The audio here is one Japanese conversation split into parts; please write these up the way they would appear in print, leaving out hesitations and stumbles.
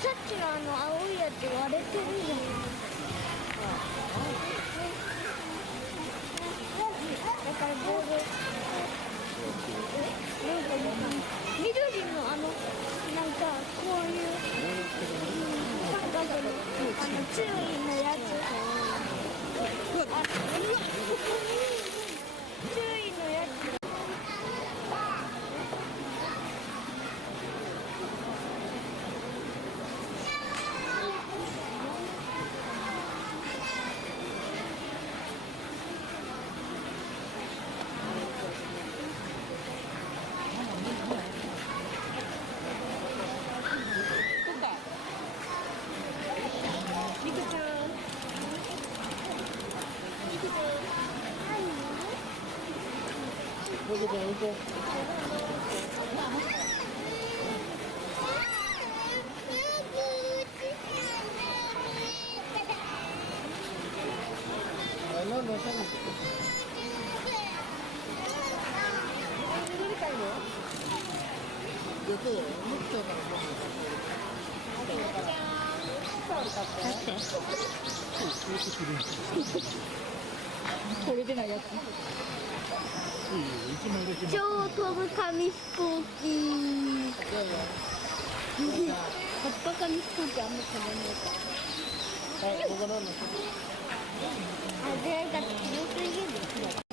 さっきの青いやつ割れてるじゃん。だからボール緑のなんかこういう三角の注意のやつ注意のやつこれでないやつ超飛ぶ紙飛行機葉っぱ紙飛行機あんま飛ばないかはい、ここなんだあ、で、なんか強すぎる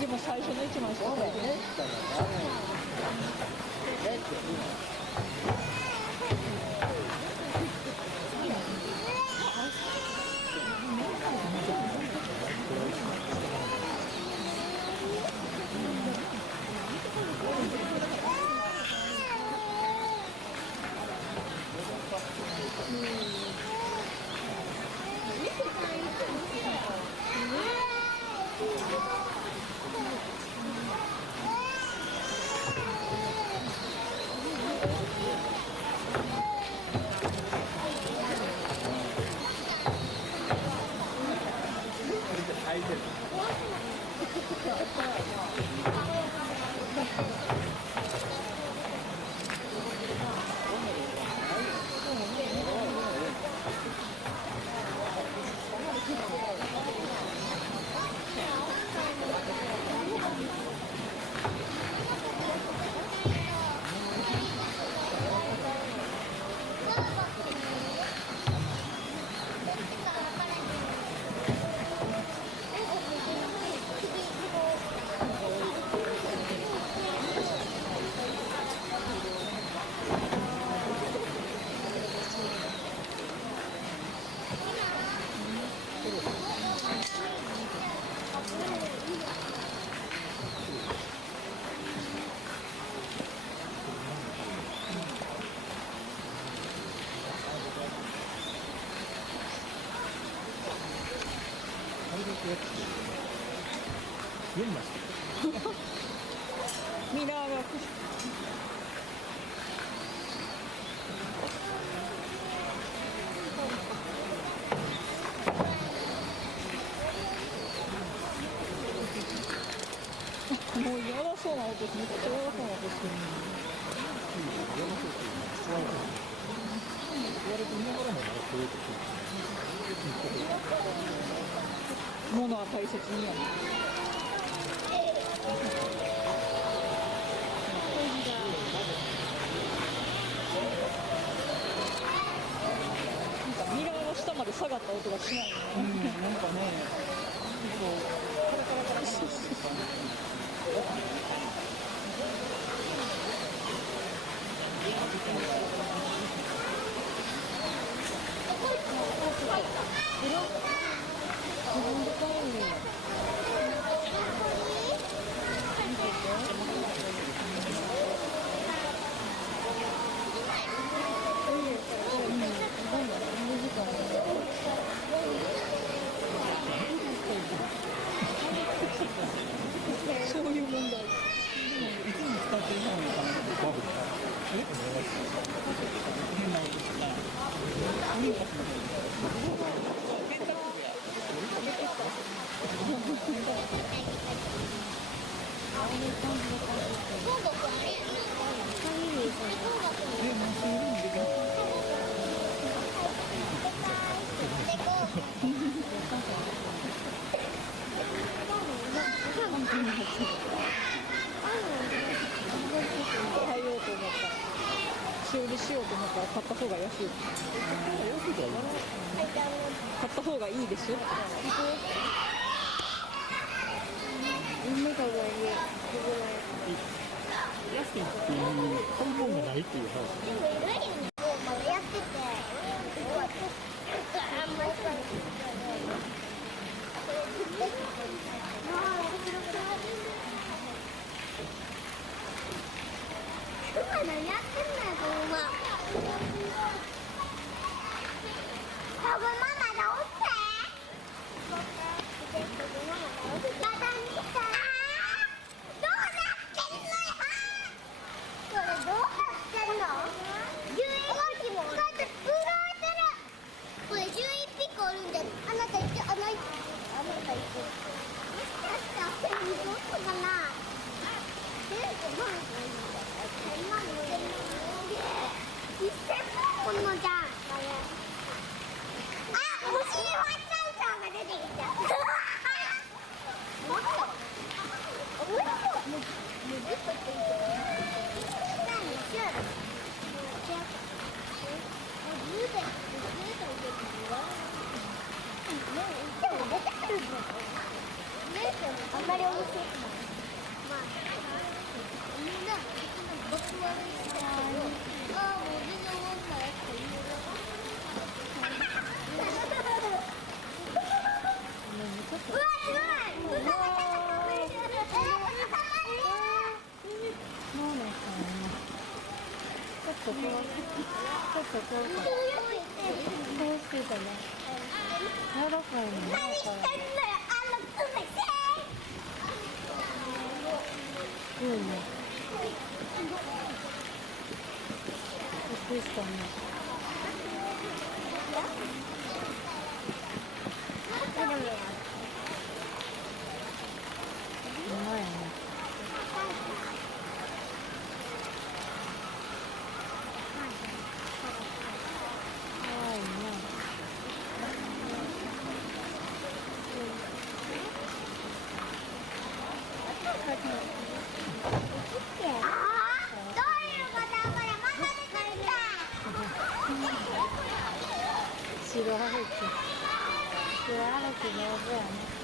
でも最初の一枚しか書いてない。4枚しかミラーがもうやばそうな音めっちゃやばそうな音してる言われてみながらもまだこういうこと物は大切にやねなんかミラーの下まで下がった音がしないよねなんかねカラカラカラカラって感自分で買うんだよそういう問題。じいつも使ってるのにかなとバブル変な音したオリンパスみたいなケンタッキーや変えようと思ったら修理しようと思ったら買った方が安い買った方がいいでしょ安いっていう買うもんがないっていう話何やってんのよ、この馬。ママ直して。まだ見た。どうなってんのよ。これどうなってんの？11匹もだって動いてる。これ11匹おるんで、あなた言って、あなた言って。もしかしてあそこにどうしたかな。こんのじゃん。あ、お尻ワンちゃんさんが出てきた。もっと。もうずっとついてる。何しよう。でも出てくるの。あんまり面白くない。まあ、みんな僕はああ、もう全然思んないって言う。うわ、すごい。うわちょっとこうしてたね柔らかいの何してんのよ、あの爪せいいねびっくりしたねうまいね可愛いねどういうことこれまた出てきた白歩き上手やね